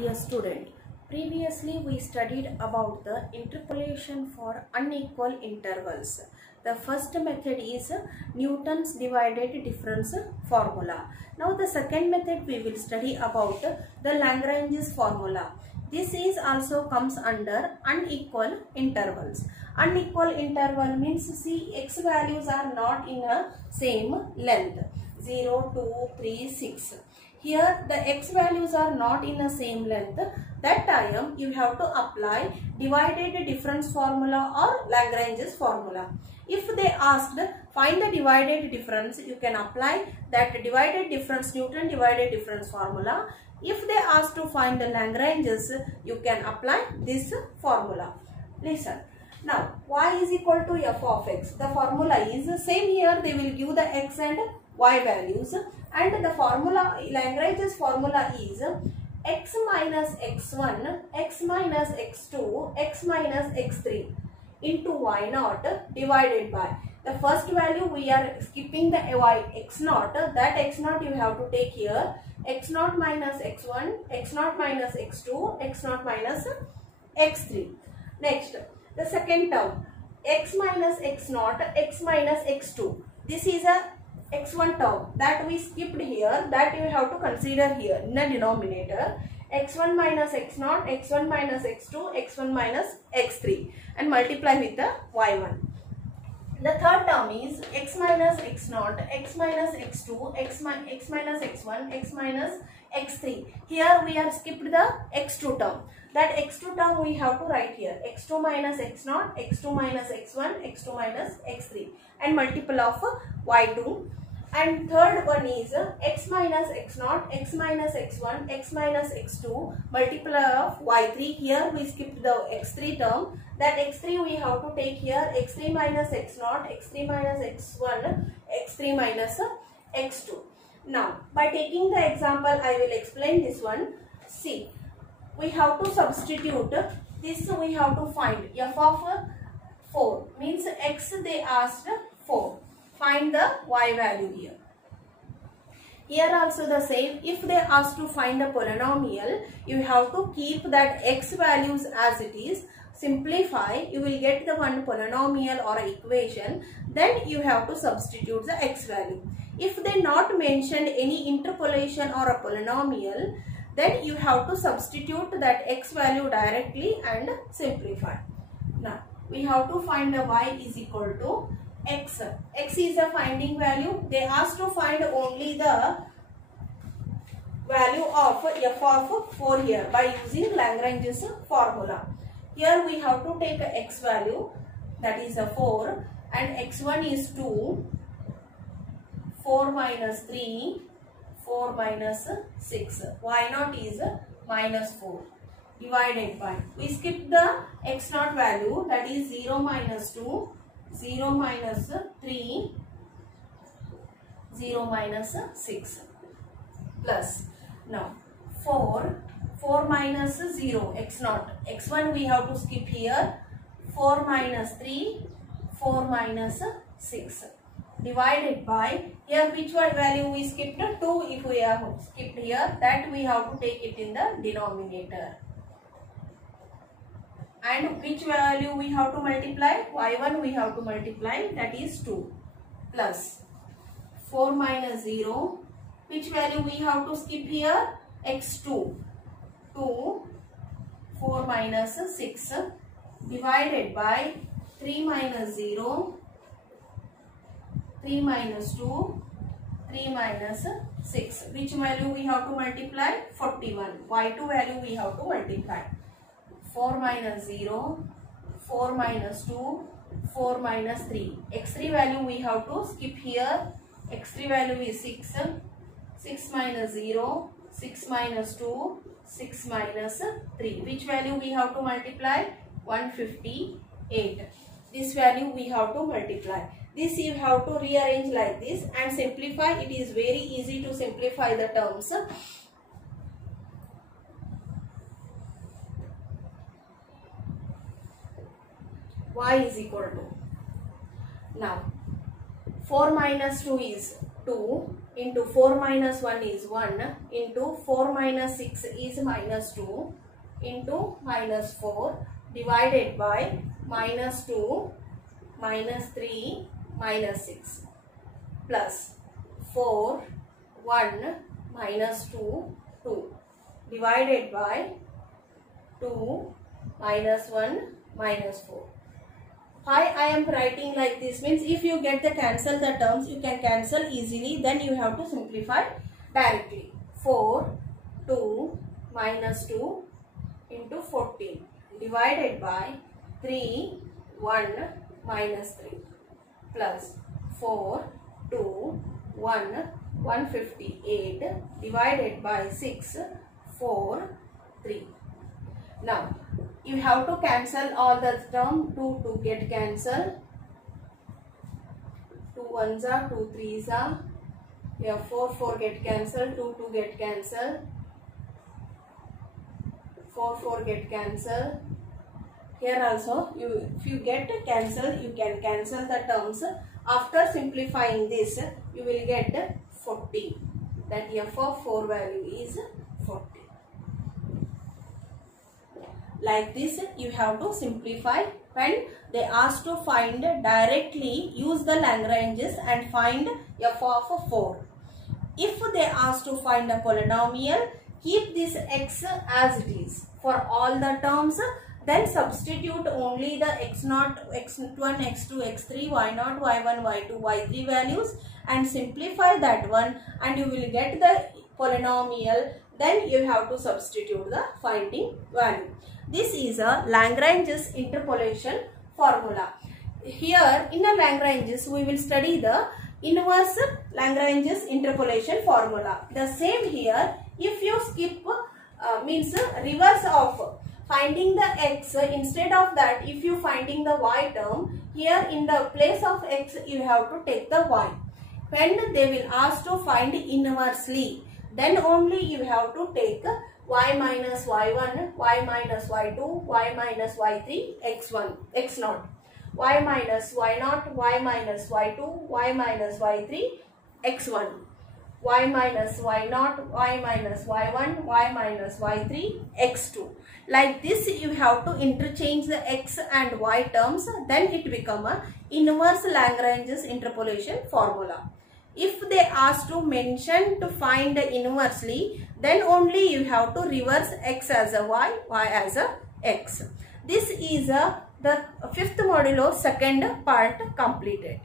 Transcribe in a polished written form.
Dear student, previously we studied about the interpolation for unequal intervals. The first method is Newton's divided difference formula. Now the second method we will study about the Lagrange's formula. This is also comes under unequal intervals. Unequal interval means see x values are not in a same length. 0, 2, 3, 6. Here the x values are not in the same length. That time you have to apply divided difference formula or Lagrange's formula. If they asked find the divided difference, you can apply that divided difference, Newton divided difference formula. If they ask to find the Lagrange's, you can apply this formula. Listen. Now y is equal to f of x. The formula is same here. They will give the x and y values, and the formula, Lagrange's formula is x minus x1, x minus x2, x minus x3 into y naught divided by the first value. We are skipping the y x naught. That x naught you have to take here. X naught minus x1, x naught minus x2, x naught minus x3. Next, the second term, x minus x naught, x minus x2. This is a x1 term that we skipped here, that you have to consider here in the denominator. X1 minus x naught, x1 minus x2, x1 minus x3, and multiply with the y1. The third term is x minus x naught, x minus x2, x minus x1, x minus x3. Here we are skipped the x2 term. That x2 term we have to write here. x2 minus x naught, x2 minus x1, x2 minus x3, and multiple of y2. And third one is x minus x naught, x minus x1, x minus x2, multiple of y3. Here we skipped the x3 term. That x3 we have to take here. x3 minus x naught, x3 minus x1, x3 minus x2. Now by taking the example, I will explain this one. See, we have to substitute this. We have to find f of 4 means x they asked 4. Find the y value here. Here also the same. If they ask to find a polynomial, you have to keep that x values as it is. Simplify, you will get the one polynomial or equation. Then you have to substitute the x value. If they not mentioned any interpolation or a polynomial, then you have to substitute that x value directly and simplify. Now we have to find the y is equal to x. X is a finding value. They asked to find only the value of f of 4 here by using Lagrange's formula. Here we have to take a x value, that is a 4, and x1 is 2, 4 minus 3, 4 minus 6. Y naught is minus 4 divided by, we skip the x naught value, that is 0 minus 2, 0 minus 3, 0 minus 6, plus. Now 4 minus 0, x naught, x1 we have to skip here. 4 minus 3, 4 minus 6 divided by, here which one value we skipped? 2. If we have skipped here, that we have to take it in the denominator. And which value we have to multiply? y1 we have to multiply, that is 2, plus 4 minus 0. Which value we have to skip here? x2, 2, 4 minus 6 divided by 3 minus 0, 3 minus 2, 3 minus 6. Which value we have to multiply? 41. y2 value we have to multiply. 4 minus 0, 4 minus 2, 4 minus 3. x3 value we have to skip here. x3 value is 6. 6 minus 0, 6 minus 2, 6 minus 3. Which value we have to multiply? 158. This value we have to multiply. This you have to rearrange like this and simplify. It is very easy to simplify the terms. Y is equal to, now 4 minus 2 is 2 into 4 minus 1 is 1 into 4 minus 6 is minus 2 into minus 4 divided by minus 2 minus 3 minus 6 plus 4 1 minus 2 2 divided by 2 minus 1 minus 4. Why I am writing like this means if you get the cancel the terms, you can cancel easily, then you have to simplify directly. 4 2 minus 2 into 14 divided by 3 1 minus 3 plus 4 2 1 158 divided by 6 4 3. Now you have to cancel all the term. 2 get cancelled, 2 1s are 2 3s are, here 4 get cancelled, 2 get cancelled, 4 get cancelled. Here also if you get cancelled, you can cancel the terms. After simplifying this, you will get 40. That f of 4 value is 40. Like this you have to simplify. When they ask to find directly, use the Lagranges and find f of 4. If they ask to find a polynomial, keep this x as it is for all the terms. Then substitute only the x0, x1, x2, x3, y0, y1, y2, y3 values and simplify that one, and you will get the polynomial. Then you have to substitute the finding value. This is a Lagrange's interpolation formula. Here in the Lagrange's we will study the inverse Lagrange's interpolation formula. The same here, if you skip means reverse of finding the x, instead of that if you finding the y term, here in the place of x you have to take the y. When they will ask to find inversely, then only you have to take y minus y1, y minus y2, y minus y3, x1, x0, y minus y0, y minus y2, y minus y3, x1, y minus y0, y minus y1, y minus y3, x2. Like this you have to interchange the x and y terms, then it become a inverse Lagrange's interpolation formula. If they ask to mention to find inversely, then only you have to reverse x as a y, y as a x. This is the 5th modulo second part completed.